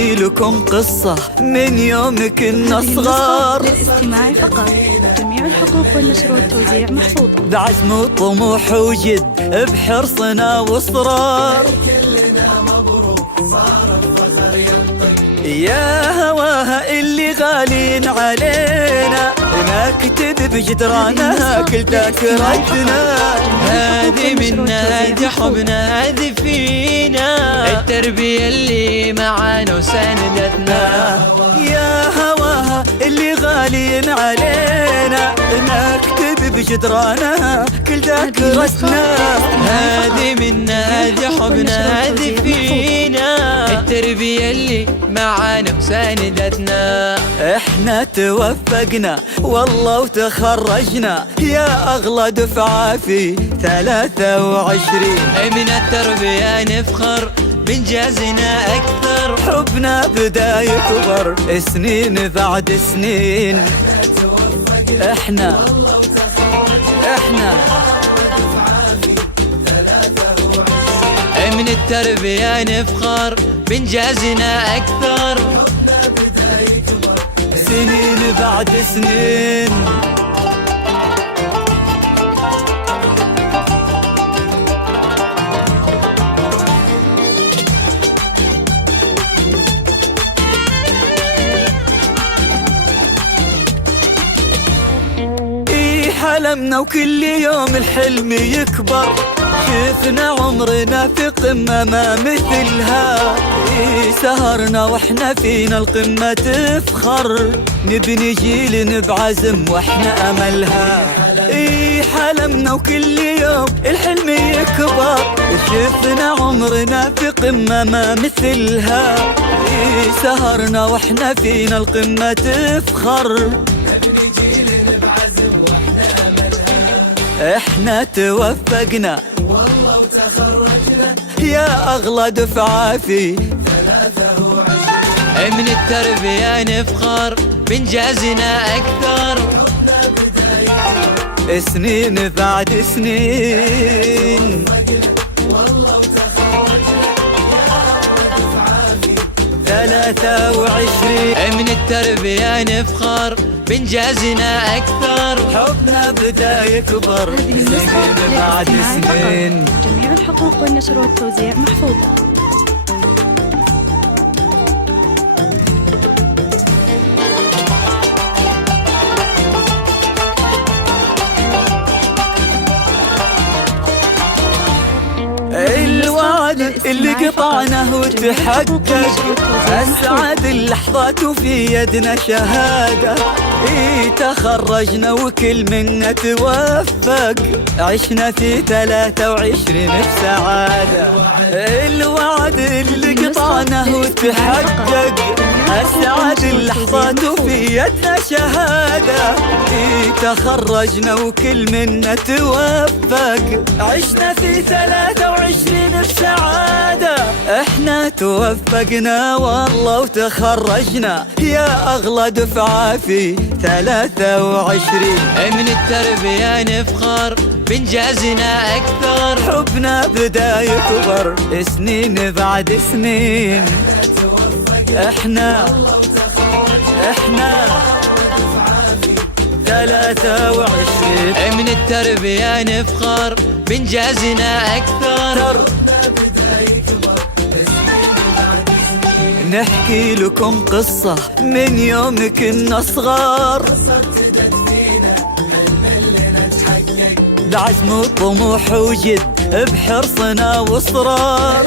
نحكي لكم قصة من يوم كنا صغار. للاستماع فقط، جميع الحقوق والنشر والتوزيع محفوظة. بعزم وطموح وجد بحرصنا واصرار. يا هواها اللي غالين علينا نكتب بجدرانها كل ذاكرتنا. هذه منا، هذه حبنا، هذه فينا، التربية اللي معانا وساندتنا. يا هواها اللي غالين علينا نكتب بجدرانها كل ذاكرتنا. هذه منا، هذه حبنا، هذه فينا، التربية اللي معانا وساندتنا. احنا توفقنا والله وتخرجنا يا اغلى دفعة في 23. من التربية نفخر بإنجازنا أكثر. حبنا بدا يكبر سنين بعد سنين. احنا من التربية نفخر بإنجازنا أكثر. سنين بعد سنين. حلمنا وكل يوم الحلم يكبر. شفنا عمرنا في قمة ما مثلها. سهرنا واحنا فينا القمة تفخر. نبني جيل بعزم واحنا املها. حلمنا وكل يوم الحلم يكبر. شفنا عمرنا في قمة ما مثلها. سهرنا واحنا فينا القمة تفخر. احنا توفقنا والله وتخرجنا يا اغلى دفعة في 23. من التربية نفخر بإنجازنا أكثر. سنين بعد سنين. والله وتخرجنا يا أغلى دفعة في 23. من التربية نفخر بإنجازنا أكثر. حبنا بدا يكبر سنين بعد سنين. جميع الحقوق والنشر والتوزيع محفوظة. الوعد اللي قطعناه وتحقق. أسعد اللحظات وفي يدنا شهادة. تخرجنا وكل منا توفق. عشنا في 23 بسعادة. الوعد اللي قطعناه وتحقق. أسعد اللحظات وفي يدنا شهادة. تخرجنا وكل منا توفق. عشنا في 23 بسعادة. احنا توفقنا والله وتخرجنا يا اغلى دفعة في 23. من التربية نفخر بإنجازنا أكثر. حبنا بدا يكبر سنين بعد سنين. احنا 23. من التربية نفخر بإنجازنا أكثر. نحكي لكم قصة من يوم كنا صغار. بعزم وطموح وجد بحرصنا واصرار.